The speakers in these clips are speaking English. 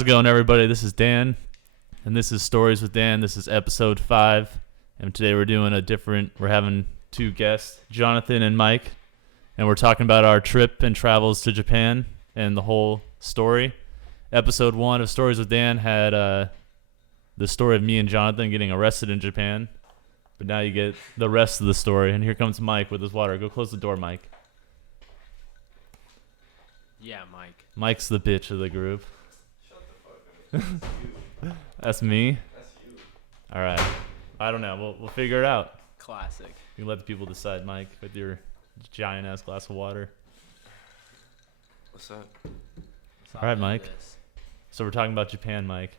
How's it going, everybody? This is Dan, and this is Stories with Dan. This is episode 5, and today we're having two guests, Jonathan and Mike, and we're talking about our trip and travels to Japan and the whole story. Episode 1 of Stories with Dan had the story of me and Jonathan getting arrested in Japan, but now you get the rest of the story, and here comes Mike with his water. Go close the door, Mike. Yeah, Mike. Mike's the bitch of the group. Shut the fuck up. That's you. That's me? That's you. All right. I don't know. We'll figure it out. Classic. You can let the people decide, Mike, with your giant-ass glass of water. What's up? All right, Mike. So we're talking about Japan, Mike.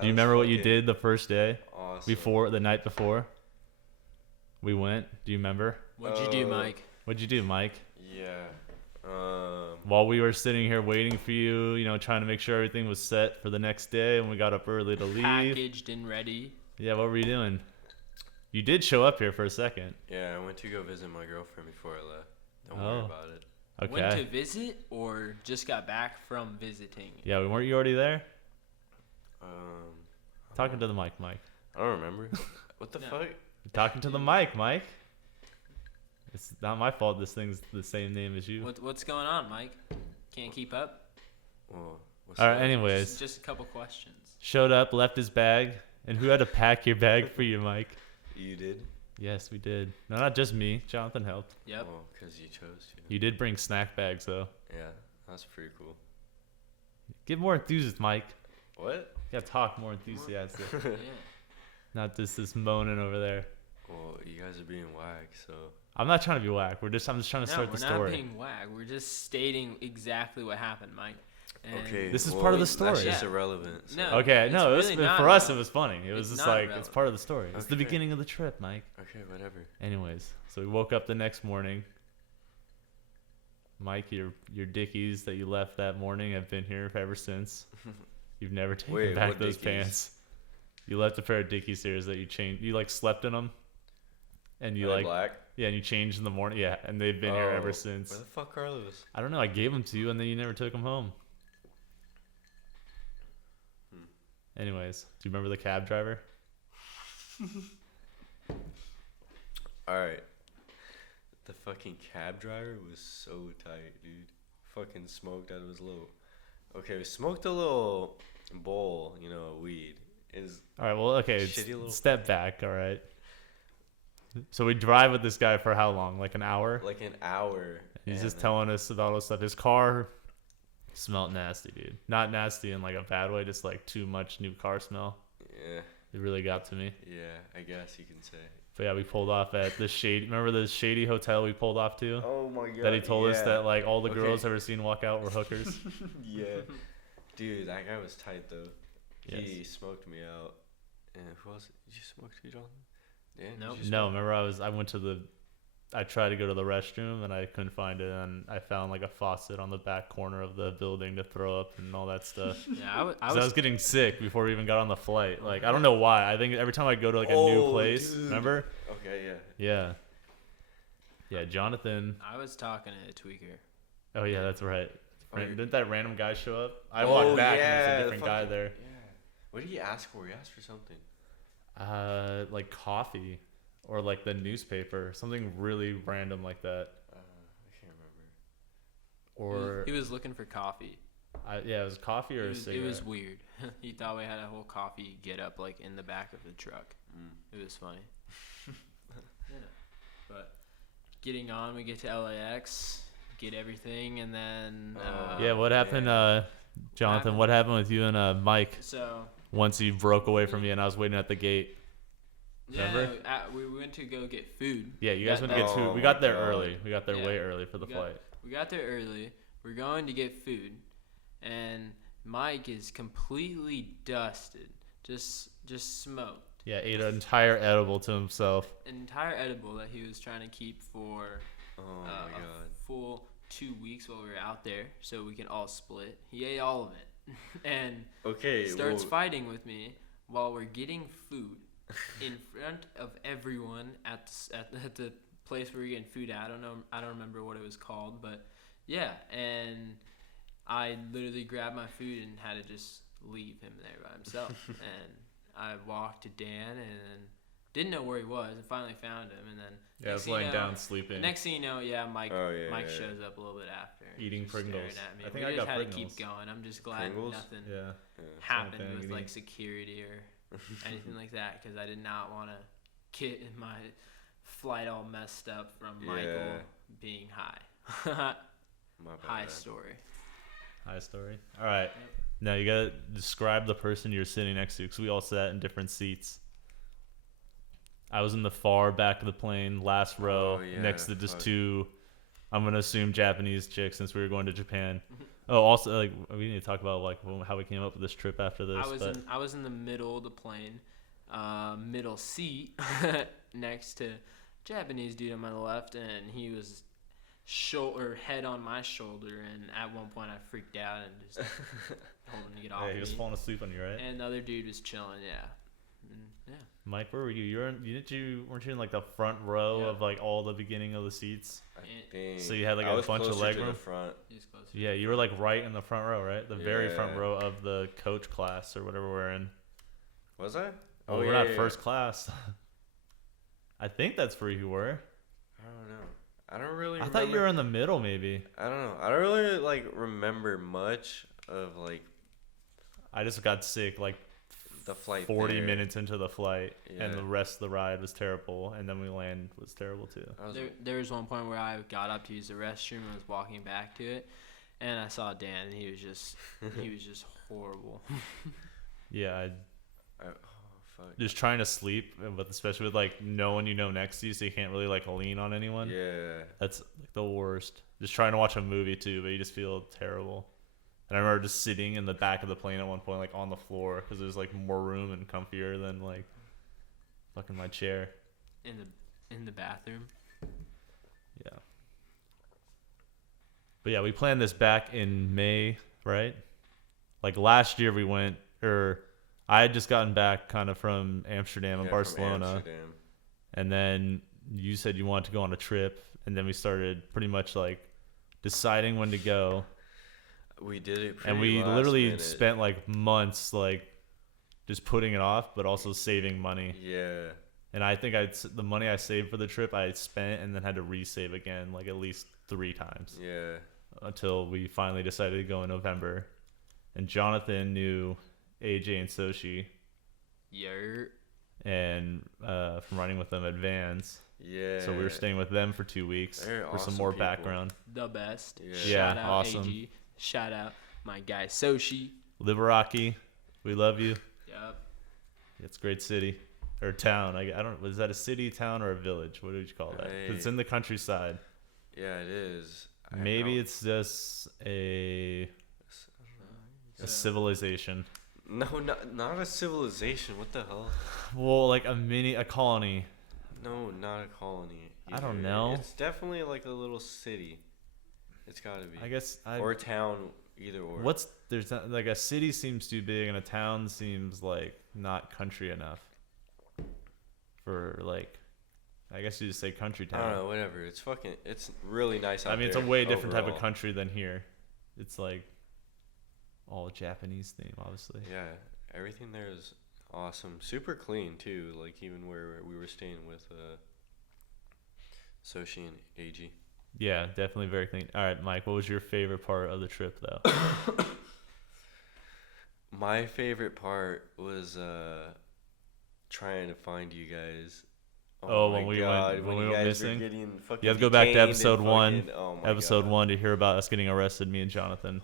Do you remember what you did the first day? Awesome. The night before? We went. Do you remember? What'd you do, Mike? What'd you do, Mike? Yeah. While we were sitting here waiting for you, trying to make sure everything was set for the next day, and we got up early to leave. Packaged and ready. Yeah, what were you doing? You did show up here for a second. Yeah, I went to go visit my girlfriend before I left. Don't worry about it. Okay. Went to visit or just got back from visiting? Yeah, weren't you already there? Um, Talking to the mic, Mike. I don't remember. What the No. fuck? Talking to the mic, Mike. It's not my fault this thing's the same name as you. What's going on, Mike? Can't keep up? Well, what's All right, up? anyways. Just a couple questions. Showed up, left his bag. And who had to pack your bag for you, Mike? You did? Yes, we did. No, not just me. Jonathan helped. Yep. Well, because you chose to. You did bring snack bags, though. Yeah, that's pretty cool. Get more enthusiastic, Mike. What? You gotta talk more enthusiastic. Yeah. Not just this moaning over there. Well, you guys are being whack, so. I'm not trying to be whack. I'm just trying to No, start we're the not story. being whack. We're just stating exactly what happened, Mike. And Okay. This is well, part of the story. That's just Yeah. irrelevant. So. No. Okay, It's no, really not for us it relevant. was funny. It was It's just not like relevant. it's part of the story. It's the Okay. beginning of the trip, Mike. Okay, whatever. Anyways, so we woke up the next morning. Mike, your dickies that you left that morning have been here ever since. You've never taken Wait, back what those Dickies? pants. You left a pair of Dickies here that you changed. You like slept in them, and you Are they like black? yeah, and you changed in the morning. Yeah, and they've been here ever Oh, since. Where the fuck are those? I don't know. I gave them to you, and then you never took them home. Hmm. Anyways, do you remember the cab driver? Alright. The fucking cab driver was so tight, dude. Fucking smoked out of his little. Okay, we smoked a little bowl, of weed. All right. Well, okay. Shitty little- Step back. All right. So we drive with this guy for how long? Like an hour? Like an hour. He's and just then- telling us about all this stuff. His car smelled nasty, dude. Not nasty in like a bad way, just like too much new car smell. Yeah, It really got to me. yeah, I guess you can say. But yeah, we pulled off at the shady. Remember the shady hotel we pulled off to? Oh my god. That he told us that like all the Okay. girls ever seen walk out were hookers. Yeah. Dude, that guy was tight though. Yes. He smoked me out. And who else? Did you smoke too, Jonathan? Yeah. Nope. No, remember I tried to go to the restroom and I couldn't find it, and I found like a faucet on the back corner of the building to throw up and all that stuff. Yeah, I 'Cause was I was getting sick before we even got on the flight. Like, I don't know why. I think every time I go to like a new Oh, place, dude. remember? Okay, yeah. Yeah. Yeah, Jonathan. I was talking to a tweaker. Oh yeah, that's right. Okay. Didn't that random guy show up? I Oh, walked back yeah, and there's a the different guy fucking- there. Yeah. What did he ask for? He asked for something. Like coffee or like the newspaper, something really random like that. I can't remember. Or He was looking for coffee. yeah, it was coffee or a It cigarette. was weird. He thought we had a whole coffee get up like in the back of the truck. It was funny. Yeah. But getting on, we get to LAX, get everything, and then Yeah, what happened, Jonathan? What happened with you and Mike so once you broke away from me and I was waiting at the gate? Remember? yeah, we went to go get food. Yeah, you guys went to get Oh food. We my got there God. early. We got there Yeah. way early for the We flight. We got there early. We're going to get food, and Mike is completely dusted, just smoked. Yeah, ate an entire edible to himself. An entire edible that he was trying to keep for Oh my god. a full 2 weeks while we were out there, so we can all split. He ate all of it, and Okay. starts well, fighting with me while we're getting food in front of everyone at the place where we're getting food at. I don't know. I don't remember what it was called, but yeah. And I literally grabbed my food and had to just leave him there by himself. And I walked to Dan and didn't know where he was, and finally found him. And then I was laying down sleeping. Next thing you know, Mike shows up a little bit after. Eating Pringles. At me. I think we I just got had Pringles. to keep going. I'm just glad Pringles? nothing Yeah. happened with like security or anything like that, because I did not want to get my flight all messed up from Michael being high. High story. High story. All right. Now you gotta describe the person you're sitting next to, because we all sat in different seats. I was in the far back of the plane, last row, next to just two, I'm gonna assume Japanese chicks, since we were going to Japan. Oh, also, like, we need to talk about like how we came up with this trip after this. I was in the middle of the plane, middle seat, next to Japanese dude on my left, and he was head on my shoulder, and at one point I freaked out and just told him to get off. He was falling asleep on you, right? And the other dude was chilling, Mike, where were you? Weren't you in like the front row of like all the beginning of the seats? So you had like a bunch of leg room. Yeah, you were like right in the front row, right? The very front row of the coach class or whatever we're in. Was I? Oh, we're not first class. I think that's where you were. I don't know. I don't really remember. I thought you were in the middle, maybe. I don't know. I don't really like remember much of like. I just got sick like the flight 40 minutes into the flight, and the rest of the ride was terrible, and then we land was terrible too. There was one point where I got up to use the restroom and was walking back to it, and I saw Dan, and he was just horrible. Yeah, just trying to sleep, but especially with like no one next to you, so you can't really like lean on anyone. Yeah, that's like the worst. Just trying to watch a movie too, but you just feel terrible. And I remember just sitting in the back of the plane at one point, like on the floor, because there's like more room and comfier than like fucking my chair. In the bathroom. Yeah. But yeah, we planned this back in May, right? Like last year we went, or I had just gotten back kind of from Amsterdam and Barcelona. And then you said you wanted to go on a trip, and then we started pretty much like deciding when to go. We did it and we literally spent like months like just putting it off, but also saving money. Yeah. And I think the money I saved for the trip I spent and then had to resave again like at least 3 times. Yeah. Until we finally decided to go in November. And Jonathan knew AJ and Soshi. Yeah. And from running with them at Vans. Yeah. So we were staying with them for 2 weeks for some more background. The best. Yeah, Shout out awesome. AG. Shout out my guy Soshi. Liberaki, we love you. Yep. It's a great city or town. I don't. Was that a city, town, or a village? What would you call that? It's in the countryside. Yeah, it is. Maybe it's just a civilization. No, not a civilization. What the hell? Well, like a colony. No, not a colony. I don't know. It's definitely like a little city. It's gotta be. I guess. Or a town, either or. There's not, like a city seems too big and a town seems like not country enough. For like, I guess you just say country town. I don't know, whatever. It's really nice out there. I mean, it's a way different type of country than here. It's like all Japanese theme, obviously. Yeah, everything there is awesome. Super clean too. Like even where we were staying with Soshi and AG. Yeah, definitely very clean. All right, Mike, what was your favorite part of the trip, though? My favorite part was trying to find you guys. When we went missing? You have to go back to episode 1. Episode 1 to hear about us getting arrested, me and Jonathan.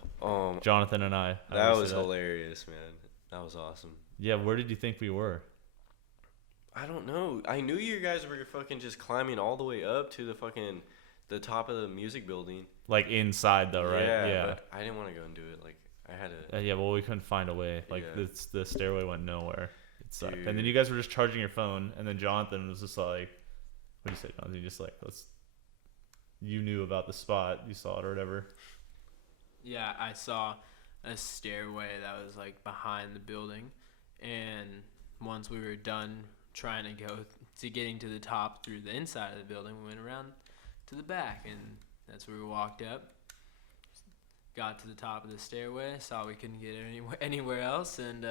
Jonathan and I. That was hilarious, man. That was awesome. Yeah, where did you think we were? I don't know. I knew you guys were fucking just climbing all the way up to the top of the music building. Like inside though, right? Yeah. But I didn't want to go and do it. Like I had to. Yeah, well, we couldn't find a way. Like the stairway went nowhere. It sucked. And then you guys were just charging your phone, and then Jonathan was just like, "What do you say, Jonathan?" You just like, You knew about the spot. You saw it or whatever. Yeah, I saw a stairway that was like behind the building, and once we were done trying to go to getting to the top through the inside of the building, we went around to the back, and that's where we walked up, got to the top of the stairway, saw we couldn't get anywhere else, and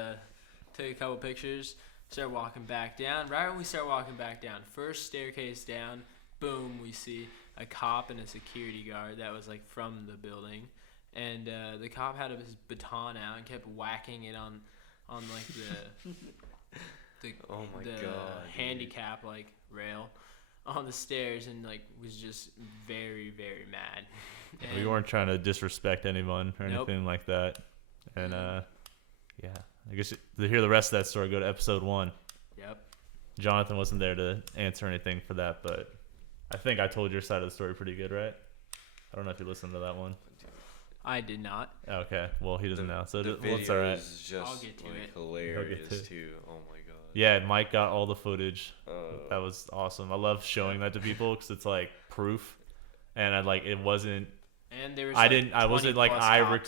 took a couple pictures. Started walking back down. Right when we start walking back down, first staircase down, boom, we see a cop and a security guard that was like from the building, and the cop had his baton out and kept whacking it on like the Oh my the God, handicap like rail on the stairs, and like was just very, very mad. We weren't trying to disrespect anyone or Nope. anything like that. And yeah, I guess to hear the rest of that story, go to episode 1. Yep. Jonathan wasn't there to answer anything for that, but I think I told your side of the story pretty good, right? I don't know if you listened to that one. I did not. Okay, well he doesn't know, so the well, it's all right. is just I'll get to like it. hilarious too. Oh my god. Yeah, Mike got all the footage. Oh. That was awesome. I love showing that to people because it's like proof, and it wasn't. And there was I wasn't like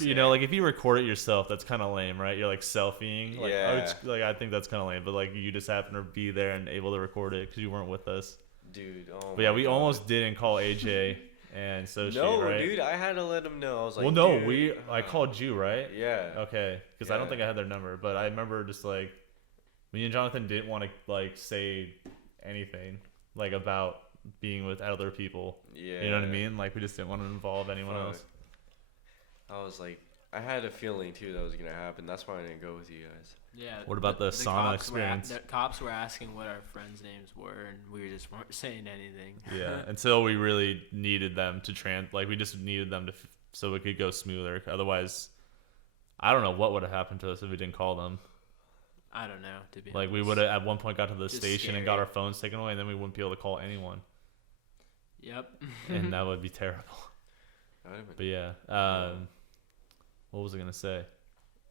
you know, like if you record it yourself, that's kind of lame, right? You're like selfieing, like Yeah. like I think that's kind of lame, but like you just happen to be there and able to record it because you weren't with us. Dude, oh But yeah, my we God. almost didn't call AJ and Sochi, No, right? dude, I had to let him know. I was like, well, no, dude, I called you, right? Yeah. Okay, because I don't Yeah. think I had their number, but I remember just like me and Jonathan didn't want to like say anything like about being with other people. Yeah. You know what I mean? Like we just didn't want to involve anyone Fuck. else. I was like, I had a feeling too that was gonna happen. That's why I didn't go with you guys. Yeah. What about the sauna cops experience? The cops were asking what our friends' names were, and we just weren't saying anything. Yeah, until we really needed them to like we just needed them to so it could go smoother. Otherwise, I don't know what would have happened to us if we didn't call them. I don't know, to be Like we honest. would have at one point got to the Just station and scary. got our phones taken away, and then we wouldn't be able to call anyone, Yep. and that would be terrible. That would've been- But yeah, what was I gonna say?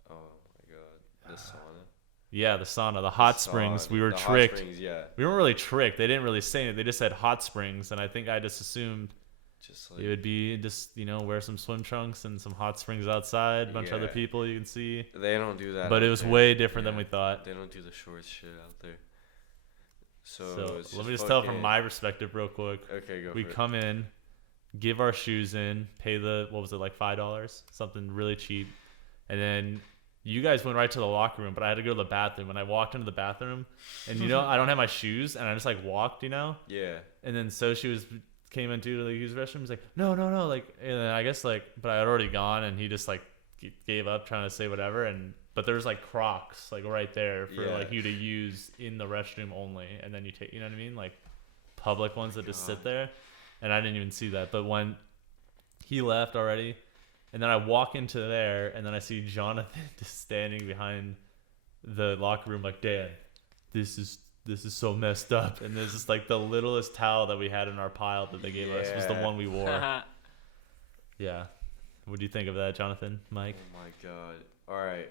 oh my god, the sauna. Yeah, the sauna, the hot The springs. sauna, We were the hot tricked. springs, yeah. We weren't really tricked. They didn't really say it. They just said hot springs, and I think I just assumed Just like it would be just wear some swim trunks and some hot springs outside, a bunch of other Yeah. people you can see. they don't do that. But it out was there. way different than Yeah. we thought. They don't do the shorts shit out there. So, So it's let me just tell from fucking- my perspective real quick. Okay, go We for it. come in, give our shoes in, pay what was it, like $5, something really cheap, and then you guys went right to the locker room, but I had to go to the bathroom. And I walked into the bathroom, and I don't have my shoes, and I just like walked, Yeah. and then so she came into to use the restroom. He's like, no, like, and then I guess like, but I had already gone, and he just like gave up trying to say whatever, but there's like Crocs like right there for Yeah. like you to use in the restroom only, and then you take, you know what I mean, like public ones that just sit God. there, and I didn't even see that. But when he left already, and then I walk into there, and then I see Jonathan just standing behind the locker room like, Dan, this is so messed up. And there's just like the littlest towel that we had in our pile that they gave us was the Yeah. one we wore. Yeah. What do you think of that, Jonathan? Mike? Oh my god. All right.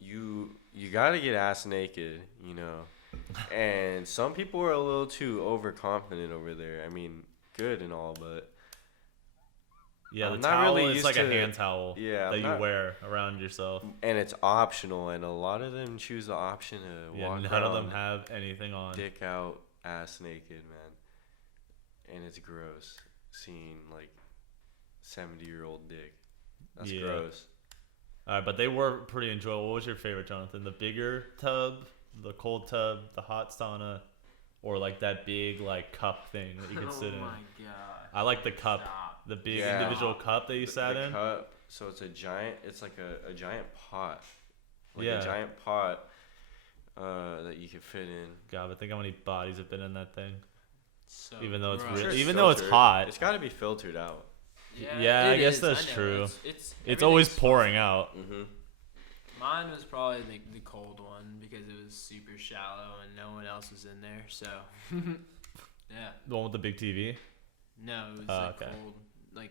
You got to get ass naked, And some people are a little too overconfident over there. I mean, good and all, but Yeah, the I'm not towel really is used like a to- hand towel yeah, that I'm you not- wear around yourself. and it's optional, and a lot of them choose the option to Yeah, walk none around of them have anything on. dick out, ass naked, man. And it's gross seeing like 70-year-old dick. That's Yeah. gross. All right, but they were pretty enjoyable. What was your favorite, Jonathan? The bigger tub, the cold tub, the hot sauna, or like that big like cup thing that you could sit Oh in? my god. I like the cup, Stop. the big Yeah. individual cup that you sat the in. cup, so it's it's like a giant pot. Like Yeah. a giant pot that you could fit in. God, but think how many bodies have been in that thing. So Even though it's gross. really- even though it's filtered. hot. It's got to be filtered out. Yeah, I it guess is, that's know. true. It's always everything's pouring fine. out. Mm-hmm. Mine was probably the cold one because it was super shallow and no one else was in there. So, yeah. The one with the big TV. No, it was Oh, like okay. cold, like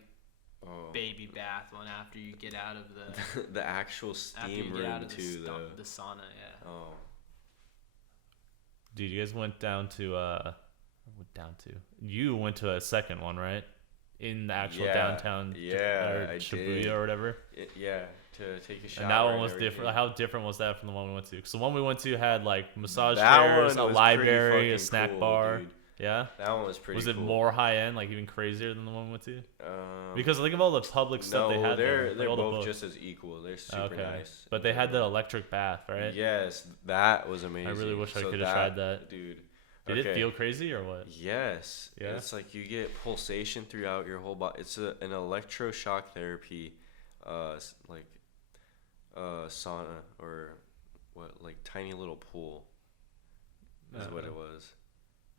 Oh. baby bath one after you get out of the The actual after you steam get out room of too, though. the sauna. Yeah. Oh. Dude, you guys went down to you went to a second one, right? In the actual Yeah, downtown yeah, I Shibuya did. or whatever. Yeah, to take a shower. And that one and was everything. different. How different was that from the one we went to? Because the one we went to had like massage That chairs, one a was library, pretty a fucking snack cool, bar. dude. Yeah. That one was pretty. Was it cool. more high end, like even crazier than the one we went to? Um, Because think of all the public stuff they had there. Like they're all the both books. just as equal. They're super nice. But they had the electric bath, right? Yes, that was amazing. I really wish I could have tried that, dude. Did it feel crazy or what? Yes. Yeah. It's like you get pulsation throughout your whole body. It's an electroshock therapy, sauna or what, like tiny little pool. Is what it was.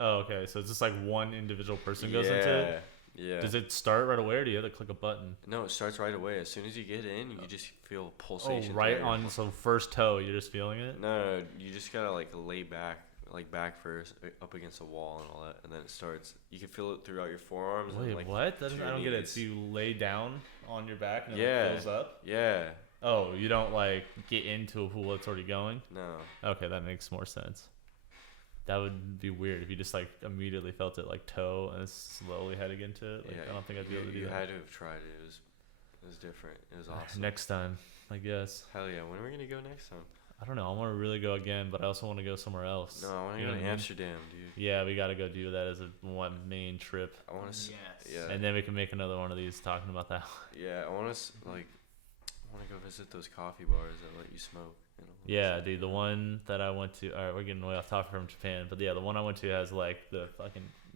Oh, okay. So it's just like one individual person goes into it. Yeah. Does it start right away, or do you have to click a button? No, it starts right away. As soon as you get in, you just feel pulsation. Oh, right on. So first toe, you're just feeling it. No, you just gotta like lay back, like back first, up against a wall and all that, and then it starts. You can feel it throughout your forearms. Wait, and, like, what? I don't get it. knees. So you lay down on your back and Yeah. it fills up. Yeah. Oh, you don't like get into a pool that's already going. No. Okay, that makes more sense. That would be weird if you just like immediately felt it like toe and slowly heading into it. Like, Yeah. I don't think I'd be able to do You that. had to have tried it. It was different. It was awesome. Next time, I guess. Hell yeah! When are we gonna go next time? I don't know. I want to really go again, but I also want to go somewhere else. No, I want to You go know to what I mean? Amsterdam, dude. Yeah, we got to go do that as a one main trip, I want to. Yes. Yeah. and then we can make another one of these talking about that. Yeah, I want to I want to go visit those coffee bars that let you smoke. You know, Yeah, dude, the one that I went to. All right, we're getting way off topic from Japan, but yeah, the one I went to has like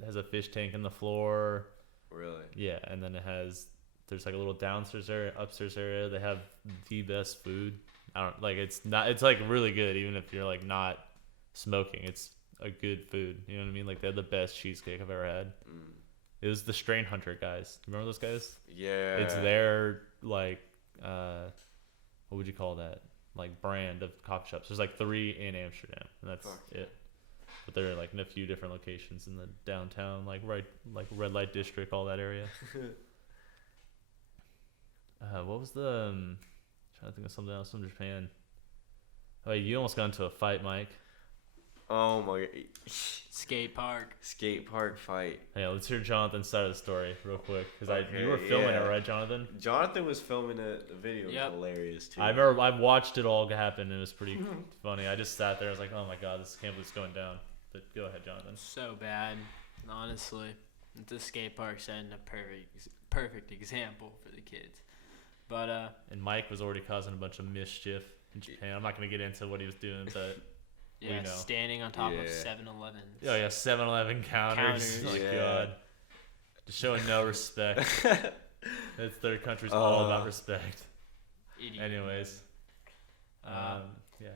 has a fish tank in the floor. Really? Yeah, and then there's like a little downstairs area, upstairs area. They have the best food. It's like really good, even if you're like not smoking. It's a good food. You know what I mean? Like they had the best cheesecake I've ever had. It was the Strain Hunter guys. Remember those guys? Yeah. It's their like what would you call that? Like brand of coffee shops. There's like 3 in Amsterdam, and that's it. But they're like in a few different locations in the downtown, like red light district, all that area. What was the? Trying to think of something else from Japan. Oh, you almost got into a fight, Mike. Oh my god. Skate park. Skate park fight. Hey, let's hear Jonathan's side of the story real quick, because you were filming it, right, Jonathan? Jonathan was filming it. The video was Yep. hilarious too. I remember I watched it all happen. It was pretty funny. I just sat there. I was like, oh my god, this can't believe it's going down. But go ahead, Jonathan. So bad, honestly. The skate park setting a perfect example for the kids. But And Mike was already causing a bunch of mischief in Japan. I'm not gonna get into what he was doing, but yeah, know. standing on top of Yeah. 7-Eleven. oh yeah, 7-Eleven counters. Counters. Oh my Yeah. god, just showing no respect. That's their country's all about respect. Idiot. Anyways, yeah.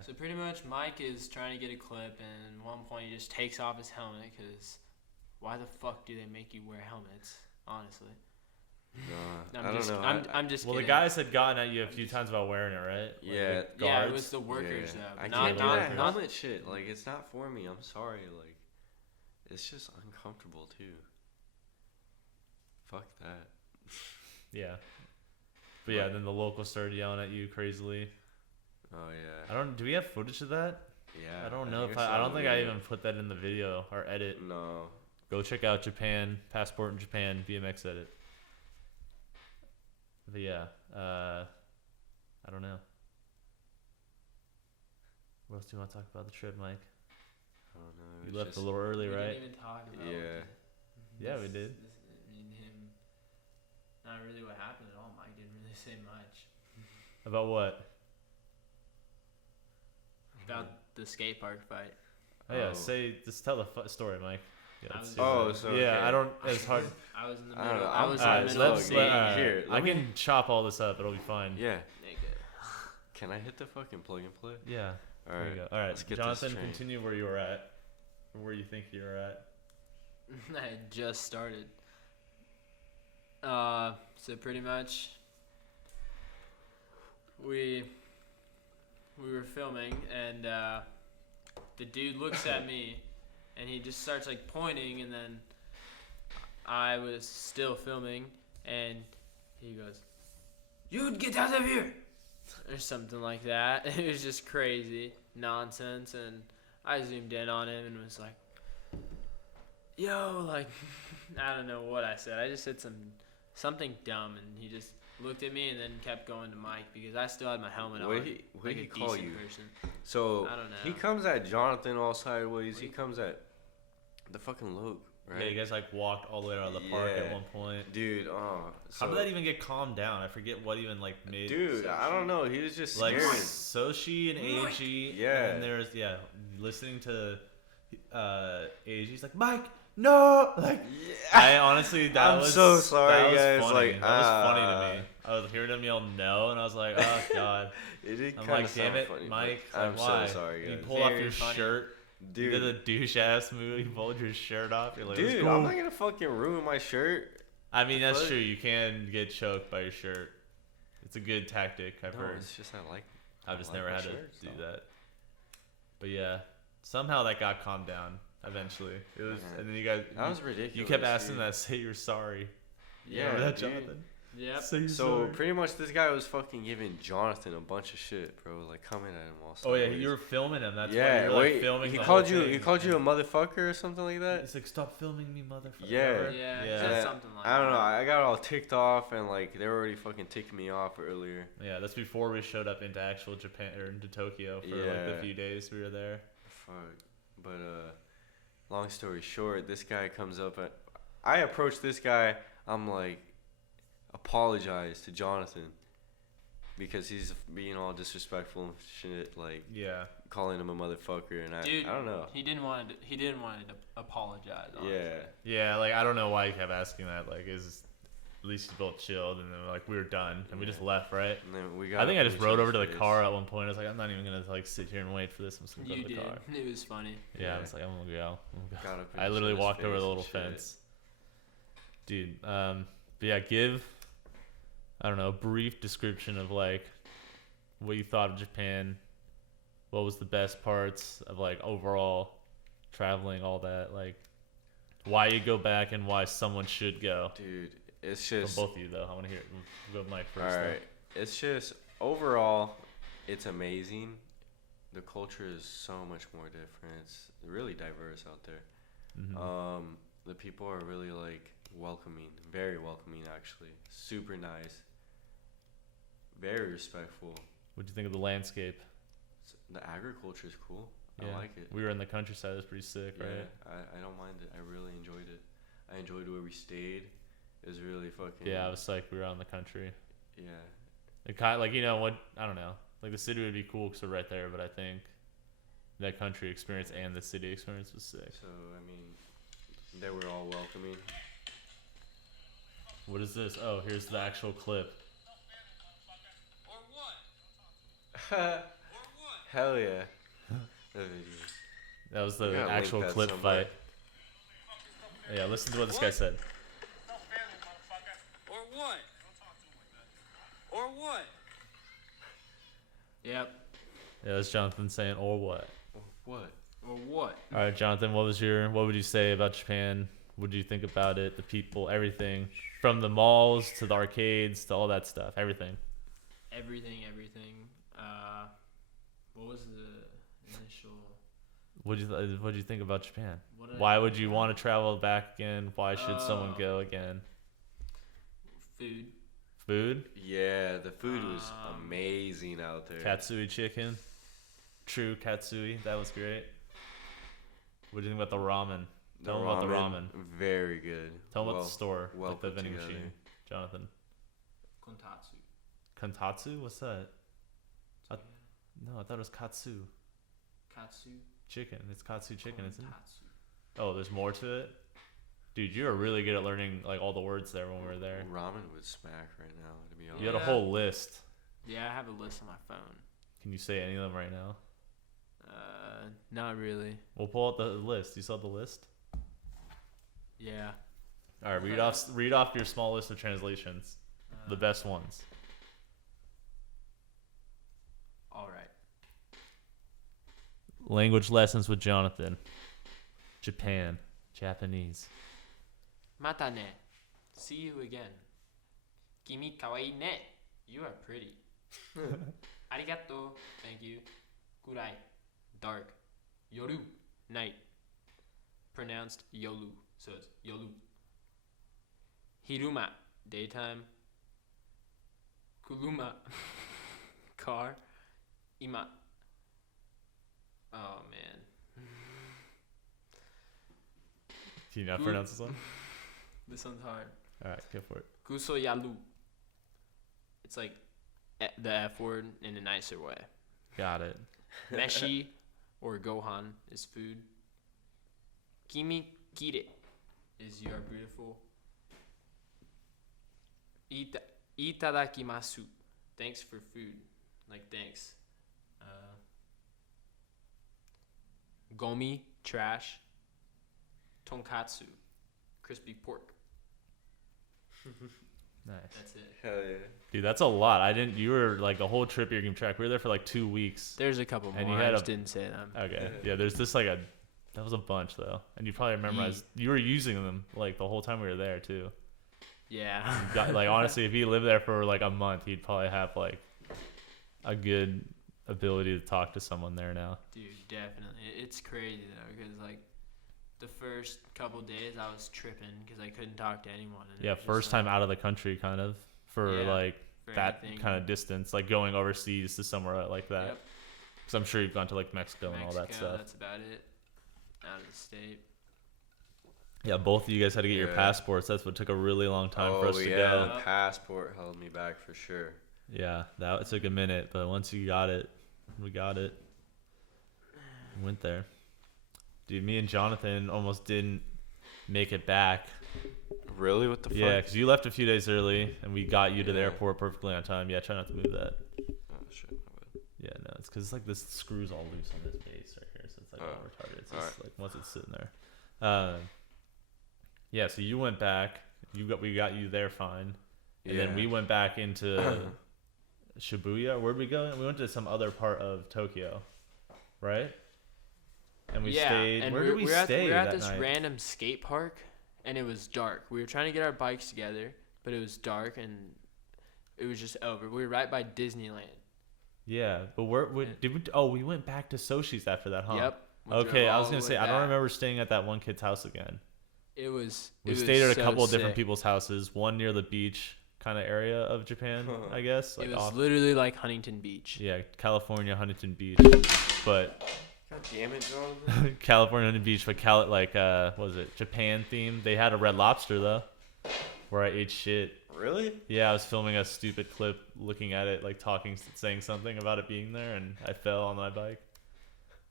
So pretty much Mike is trying to get a clip, and at one point he just takes off his helmet, because why the fuck do they make you wear helmets, honestly? I don't know. I'm just Well, kidding. the guys had gotten at you a few times about wearing it, right? Like, Yeah. the Yeah, it guards? was the workers, though. I Not, can't do not, that not, helmet shit. Like, it's not for me. I'm sorry. Like, it's just uncomfortable too. Fuck that. Yeah. But yeah, then the locals started yelling at you crazily. Oh yeah. Do we have footage of that? Yeah. I don't know think if it's I on don't think I video. even put that in the video or edit. No. Go check out Japan, Passport in Japan, BMX edit. But yeah, I don't know. What else do you want to talk about the trip, Mike? I don't know. You it's left just- a little early, we right? didn't even talk about Yeah. Yeah, we did. him. Not really what happened at all. Mike didn't really say much About what? about the skate park fight. Oh yeah, Oh. just tell the story, Mike. Yeah, I let's was- see Oh, what- so yeah, okay. I don't. It's hard. I was in the I don't middle. know, I was in Alright, the so middle let's of let, skating. Here, I let me- can chop all this up. It'll be fine. Yeah. Nigga. Can I hit the fucking plug and play? Yeah. All There right. you go. All right, let's get this Jonathan, train. continue where you were at, or where you think you were at. I had just started. So pretty much, we were filming, and the dude looks at me, and he just starts like pointing, and then I was still filming, and he goes, "You'd get out of here," or something like that. It was just crazy nonsense, and I zoomed in on him and was like, "Yo," like, I don't know what I said. I just said something dumb, and he just looked at me and then kept going to Mike because I still had my helmet on. What did like he a call decent you? person. So I don't know. he comes at Jonathan all sideways. He comes at the fucking right? Yeah, you guys like walked all the way around the park at Yeah. one point. Dude, How did that even get calmed down? I forget what even like made. Dude, I don't know. He was just Like scared. Soshi and AG. Yeah. And then there's listening to AG's like Mike, no. Like I honestly I'm was so sorry, that was guys. Funny. Like, that was funny to me. I was hearing him yell no, and I was like, oh god. It did I'm kinda like, damn sound it, funny, Mike. but Like, I'm why? so sorry, guys. You pulled off Very your funny. shirt. Dude, You did a douche ass move. You pulled your shirt off. You're like, dude, let's go. I'm not gonna fucking ruin my shirt. I mean, that's What? true. You can get choked by your shirt. It's a good tactic, I've No, heard. it's just I like. I've just I like never my had to shirts, do though. that. But yeah, somehow that got calmed down eventually. It was, Yeah. and then you guys, That was ridiculous. you kept asking dude. that. Say you're sorry. Yeah, Remember that, dude. Jonathan? Yep. Say you're So sorry. pretty much, this guy was fucking giving Jonathan a bunch of shit, bro. Like coming at him all. Oh yeah, sideways. you were filming him. That's why Yeah, you were like wait. filming. He the called whole you. thing. He called you a motherfucker or something like that. It's like stop filming me, motherfucker. Yeah. Remember? Yeah, Yeah. said And something like I don't know. that. I got all ticked off, and like they were already fucking ticking me off earlier. Yeah, that's before we showed up into actual Japan or into Tokyo for like Yeah. the few days we were there. Fuck. But long story short, this guy comes up. I approached this guy. I'm like, apologize to Jonathan because he's being all disrespectful and shit, like Yeah. calling him a motherfucker, and Dude, I don't know. He didn't want to apologize. Honestly. Yeah. Yeah, like I don't know why you kept asking that. Like, is at least you both chilled, and then like we were done, and we just left, right? And then we got. I think I just up in rode each over to the other's car at one point. I was like, I'm not even gonna like sit here and wait for this. I'm just gonna go You to the did. car. It was funny. Yeah, I Yeah. was like, I'm gonna go. Got up in I each literally other's walked over face the and little shit. fence. Dude, but yeah, give I don't know, a brief description of like what you thought of Japan. What was the best parts of like overall traveling, all that, like why you go back and why someone should go. Dude, it's From just. both of you though. I want to hear it. We'll go Mike All first. right. It's just overall, it's amazing. The culture is so much more different. It's really diverse out there. Mm-hmm. The people are really like welcoming, very welcoming actually. Super nice. Very respectful. What'd you think of the landscape? The agriculture is cool. Yeah. I like it. We were in the countryside. It was pretty sick, Yeah, right? I don't mind it. I really enjoyed it. I enjoyed where we stayed. It was really fucking. Yeah, I was psyched we were out in the country. Yeah. It kind of like, you know what, I don't know, like the city would be cool because we're right there, but I think that country experience and the city experience was sick. So I mean, they were all welcoming. What is this? Oh, here's the actual clip. Hell yeah. The video. That was We the gotta actual link that clip somewhere. fight. Yeah, listen to what this guy said. Or what? Or what? Yep. Yeah, that's Jonathan saying, or what? What? Or what? All right, Jonathan, what would you say about Japan? What did you think about it? The people, everything, from the malls to the arcades to all that stuff, everything. Everything. What was the initial? What do you think about Japan? What did I Why think would you about want to travel back again? Why should someone Oh. go again? Food. Food, Yeah, the food was Um, amazing out there. katsui chicken, true katsui, that was great. What do you think about the ramen? Tell 'em about the ramen. Very good. Tell them about the store, well like the put vending together. machine. Jonathan, Kontatsu. kantatsu, what's that? No, I thought it was katsu Katsu. chicken. It's katsu chicken, isn't it? Kontatsu. Oh, there's more to it. Dude, you are really good at learning like all the words there when we were there. Ramen would smack right now, to be honest. You had a Yeah. whole list. Yeah, I have a list on my phone. Can you say any of them right now? Not really. We'll pull out the list. You saw the list? Yeah. All right, read off your small list of translations, the best ones. All right. Language lessons with Jonathan. Japan, Japanese. Mata ne. See you again. Kimi kawaii ne. You are pretty. Arigato. Thank you. Kurai. Dark. Yoru. Night. Pronounced yolu. So it's yolu. Hiruma. Daytime. Kuluma. Car. Ima. Oh man. Can you not pronounce this one? This one's hard. All right, go for it. Gusoyalu. It's like the F word in a nicer way. Got it. Meshi or gohan is food. Kimi kire is you are beautiful. Itadakimasu. Thanks for food. Like thanks. Gomi, trash. Tonkatsu, crispy pork. Nice. That's it. Hell yeah. Dude, that's a lot. You were like the whole trip you're keeping track. We were there for like 2 weeks. There's a couple more. And you I had just didn't say them. Okay. Yeah, there's this that was a bunch though. And you probably memorized, you were using them like the whole time we were there too. Yeah. Like honestly, if he lived there for like a month, he'd probably have like a good ability to talk to someone there now. Dude, definitely. It's crazy though, because like the first couple days I was tripping because I couldn't talk to anyone. And Yeah, first time out of the country kind of for like for that anything. kind of distance, like going overseas to somewhere like that. Yep. Because I'm sure you've gone to like Mexico and all that stuff. That's about it. Out of the state. Yeah, both of you guys had to get your Yeah. passports. That's what took a really long time for us to go. The passport held me back for sure. Yeah, that took a minute, but once you got it, we got it. We went there. Dude, me and Jonathan almost didn't make it back. Really? What the fuck? Yeah, because you left a few days early, and we got you to the Yeah. airport perfectly on time. Yeah, try not to move that. Oh shit. I would. Yeah, no, it's because like this screw's all loose on this base right here, so it's like all Oh, retarded. It's all just like once it's sitting there. Yeah, so you went back. We got you there fine, and then we went back into Shibuya. Where'd we go? We went to some other part of Tokyo, right? And we stayed. And Where did we stay we were at that this night? random skate park, and it was dark. We were trying to get our bikes together, but it was dark, and it was just over. We were right by Disneyland. Yeah, but did we? Oh, we went back to Soshi's after that, huh? Yep. We Okay, drove I all was the gonna way say I don't back. remember staying at that one kid's house again. It was. We it was stayed at a so couple of different sick. people's houses. One near the beach kind of area of Japan, I guess. Like It was off, literally like Huntington Beach. yeah, California, Huntington Beach, but God damn it, Jonathan. California, Huntington Beach, but what was it? Japan themed. They had a Red Lobster though, where I ate shit. Really? Yeah, I was filming a stupid clip, looking at it, like saying something about it being there, and I fell on my bike.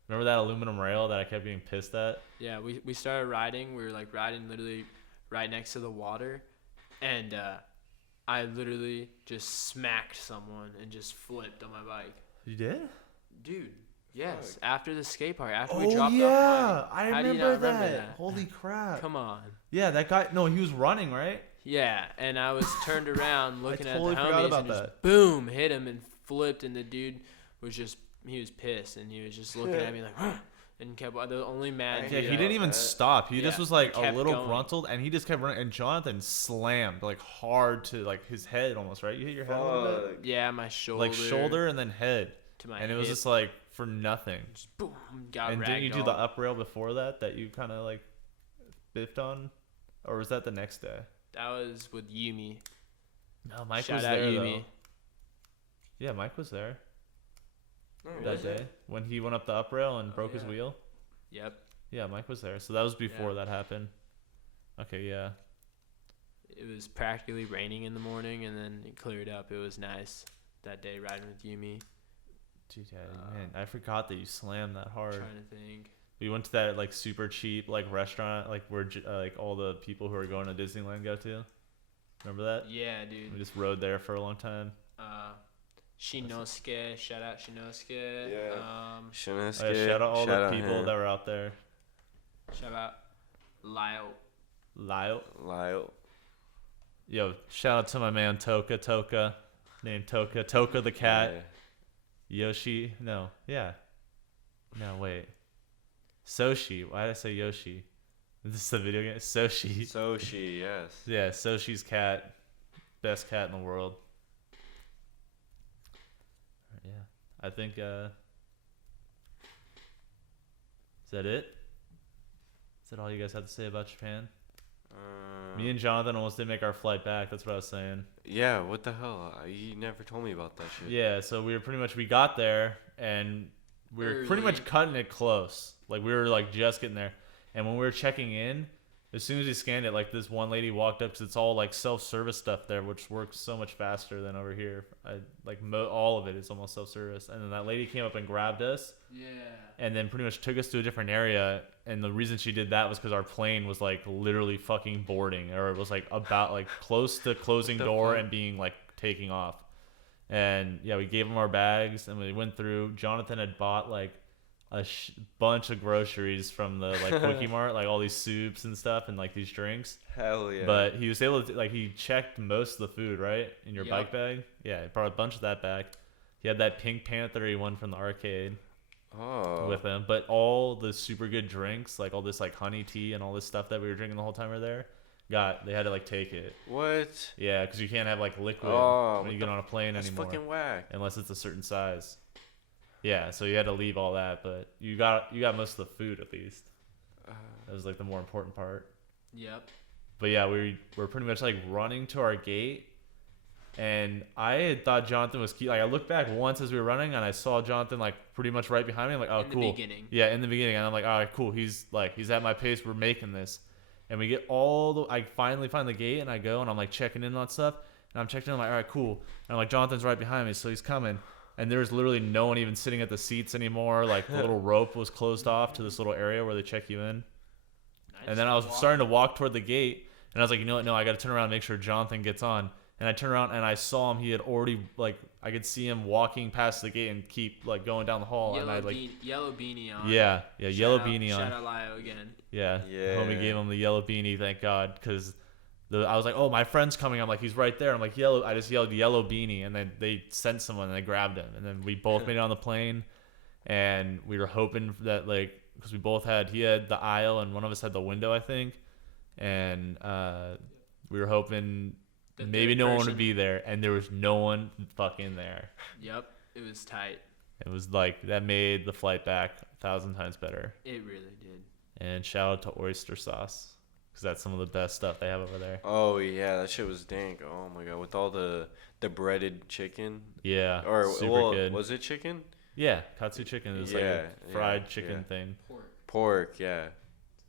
Remember that aluminum rail that I kept getting pissed at? Yeah, we started riding. We were like riding literally right next to the water, and I literally just smacked someone and just flipped on my bike. You did? Dude, yes. Fuck. After the skate park, after we Oh dropped yeah, off I How do you remember not remember that. that? Holy crap! Come on. Yeah, that guy. No, he was running, right? Yeah, and I was turned around looking totally at the forgot homies about and just that. boom, hit him and flipped, and the dude was pissed, and he was just looking at me like, "Huh," and kept the only mad I Yeah, dude. he Yeah, didn't even that- stop. He just Yeah, was like he a kept little going. gruntled, and he just kept running. And Jonathan slammed like hard to like his head almost, right? You hit your head a little bit, Fuck. Yeah, my shoulder. like shoulder and then head, to my and it was hip, just like for nothing. just boom, got And didn't you do ragdolled. the up rail before that you kind of like biffed on, or was that the next day? That was with Yumi. No, Mike Shout was out there Yumi. though. Yeah, Mike was there Oh, that was it? day when he went up the up rail and broke his yeah. wheel. Yep. Yeah, Mike was there. So that was before Yeah. that happened. Okay, yeah. It was practically raining in the morning, and then it cleared up. It was nice that day riding with Yumi. Dude, man, I forgot that you slammed that hard. Trying to think. We went to that like super cheap like restaurant like where like all the people who are going to Disneyland go to. Remember that? Yeah, We dude. just rode there for a long time. Shinosuke, shout out Shinosuke. Yeah. Oh, Shinosuke. yeah, shout out all the people him. that were out there. Shout out Lyle. Lyle. Lyle. Yo, shout out to my man Toka, named Toka the cat. Yeah. Yoshi, no, yeah, no, wait, Soshi. Why did I say Yoshi? Is this the video game? Soshi. Soshi, yes. Yeah, Soshi's cat, best cat in the world. Yeah, I think. Is that it? Is that all you guys have to say about Japan? Me and Jonathan almost didn't make our flight back. That's what I was saying. Yeah, what the hell? You never told me about that shit. Yeah, so we got there and we were pretty much Early. cutting it close. Like we were like just getting there. And when we were checking in, as soon as he scanned it, like this one lady walked up because it's all like self-service stuff there, which works so much faster than over here. All of it is almost self-service. And then that lady came up and grabbed us. Yeah. And then pretty much took us to a different area. And the reason she did that was because our plane was like literally fucking boarding, or it was like about like close to closing door fuck? and being like taking off. And yeah, we gave them our bags and we went through. Jonathan had bought like a bunch of groceries from the like Quickie Mart, like all these soups and stuff and like these drinks. Hell yeah. But he was able to like he checked most of the food right in your Yep. bike bag. Yeah, he brought a bunch of that back. He had that Pink Panther he won from the arcade with him, but all the super good drinks, like all this like honey tea and all this stuff that we were drinking the whole time we were there, they had to like take it. What? Yeah, because you can't have like liquid when you get on a plane That's anymore, fucking whack. unless it's a certain size. Yeah, so you had to leave all that, but you got most of the food at least. That was like the more important part. Yep. But yeah, we were pretty much like running to our gate, and I had thought Jonathan was key. Like I looked back once as we were running, and I saw Jonathan like pretty much right behind me. I'm like, oh, In the cool. beginning. Yeah, in the beginning, and I'm like, all right, cool. He's at my pace. We're making this, and we get I finally find the gate, and I go, and I'm like checking in on stuff, and I'm checking in. I'm like, all right, cool. And I'm like, Jonathan's right behind me, so he's coming. And there's literally no one even sitting at the seats anymore. Like the little rope was closed off to this little area where they check you in. And then I was starting to walk toward the gate, and I was like, you know what? No, I got to turn around and make sure Jonathan gets on. And I turned around and I saw him. He had already I could see him walking past the gate and keep like going down the hall. Yellow, and I yellow beanie on. yeah, yellow beanie on. Shout out Lio again. Yeah, Yeah. Homie gave him the yellow beanie. Thank God, because I was like, oh, my friend's coming. I'm like, he's right there. I'm like, yellow. I just yelled yellow beanie, and then they sent someone and they grabbed him, and then we both made it on the plane, and we were hoping that because he had the aisle and one of us had the window, I think, and we were hoping The maybe third no one person. would be there, and there was no one fucking there. Yep. It was tight. It was like that made the flight back 1,000 times better. It really did. And shout out to oyster sauce, because that's some of the best stuff they have over there. Oh yeah, that shit was dank. Oh my god, with all the breaded chicken. Yeah, Or super good. was it chicken? Yeah, katsu chicken is like Yeah, a fried yeah, chicken yeah. thing. Pork, yeah.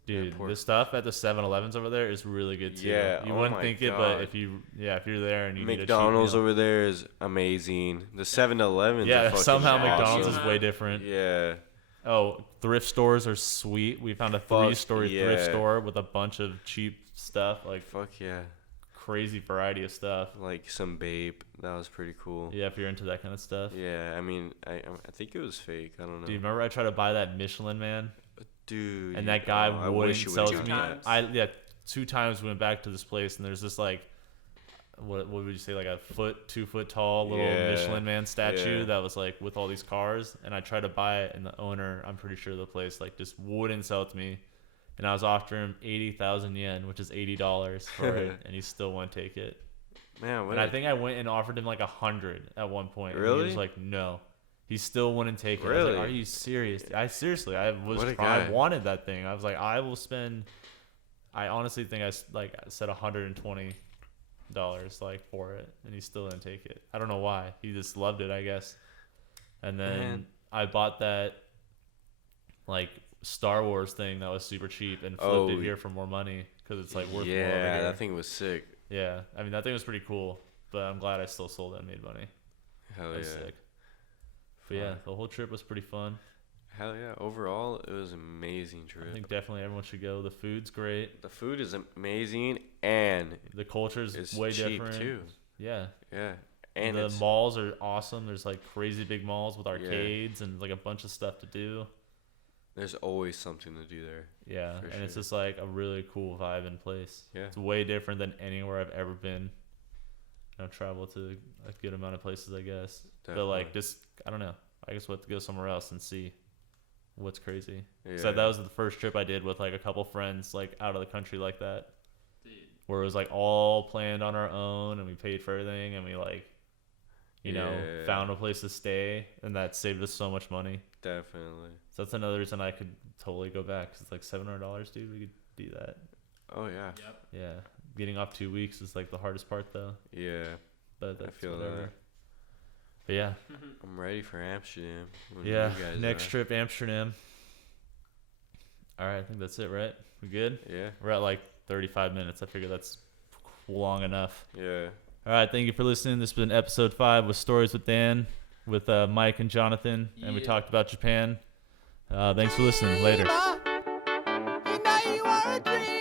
Dude, pork. the stuff at the 7-Elevens over there is really good too. Yeah, You oh wouldn't my think it, God. but if you're there and you McDonald's need a cheap meal. over there is amazing. The 7-Elevens. Yeah, are fucking somehow awesome. McDonald's is Somehow. way different. Yeah. Oh, thrift stores are sweet. We found a Fuck 3-story yeah. thrift store with a bunch of cheap stuff, like Fuck yeah. crazy variety of stuff. Like some Bape. That was pretty cool. Yeah, if you're into that kind of stuff. Yeah, I mean, I think it was fake. I don't know. Do you remember I tried to buy that Michelin Man? Dude. And that guy I wouldn't wish you sell would've to me. gotten times? that. 2 times we went back to this place, and there's this like, what would you say, like a 2 foot tall little Yeah. Michelin Man statue Yeah. that was like with all these cars, and I tried to buy it, and the owner, I'm pretty sure the place like just wouldn't sell it to me, and I was offering him 80,000 yen, which is $80 for it, and he still wouldn't take it. Man, what And I think I went and offered him like 100 at one point. And he Really? was like, no. He still wouldn't take it. I was Really? like, are you serious? I What a I guy. wanted that thing. I was like, I will spend. I honestly think I said $120 like for it, and he still didn't take it. I don't know why. He just loved it, I guess. And then Man. I bought that like Star Wars thing that was super cheap and flipped it here for more money because it's like worth more over Yeah, here. that thing was sick. Yeah, I mean that thing was pretty cool, but I'm glad I still sold it and made money. Hell That was yeah. sick. But yeah, Fuck. the whole trip was pretty fun. Hell yeah. Overall, it was an amazing I trip. think definitely everyone should go. The food's great. The food is amazing and The culture's it's way cheap different. too. Yeah. Yeah. And the it's malls are awesome. There's like crazy big malls with arcades and like a bunch of stuff to do. there's always something to do there. Yeah, For and it's sure. just like a really cool vibe in place. Yeah. It's way different than anywhere I've ever been. I've traveled to a good amount of places, I guess. But like Definitely. just, I don't know. I guess we'll have to go somewhere else and see what's crazy. Yeah. So that was the first trip I did with like a couple friends like out of the country like that, Dude. where it was like all planned on our own and we paid for everything and we like, you know, Yeah. found a place to stay, and that saved us so much money. Definitely. So that's another reason I could totally go back. 'Cause it's like $700, dude. We could do that. Oh yeah. Yep. Yeah, getting off 2 weeks is like the hardest part though. Yeah. But that's feel whatever. that. But yeah, I'm ready for Amsterdam. when yeah. you guys Next are. trip, Amsterdam. All right, I think that's it, right? We good? Yeah. We're at like 35 minutes. I figure that's long enough. Yeah. All right, thank you for listening. This has been episode 5 with Stories with Dan, with Mike and Jonathan, and we Yeah. talked about Japan. Thanks for listening. Later. You know you are a dreamer.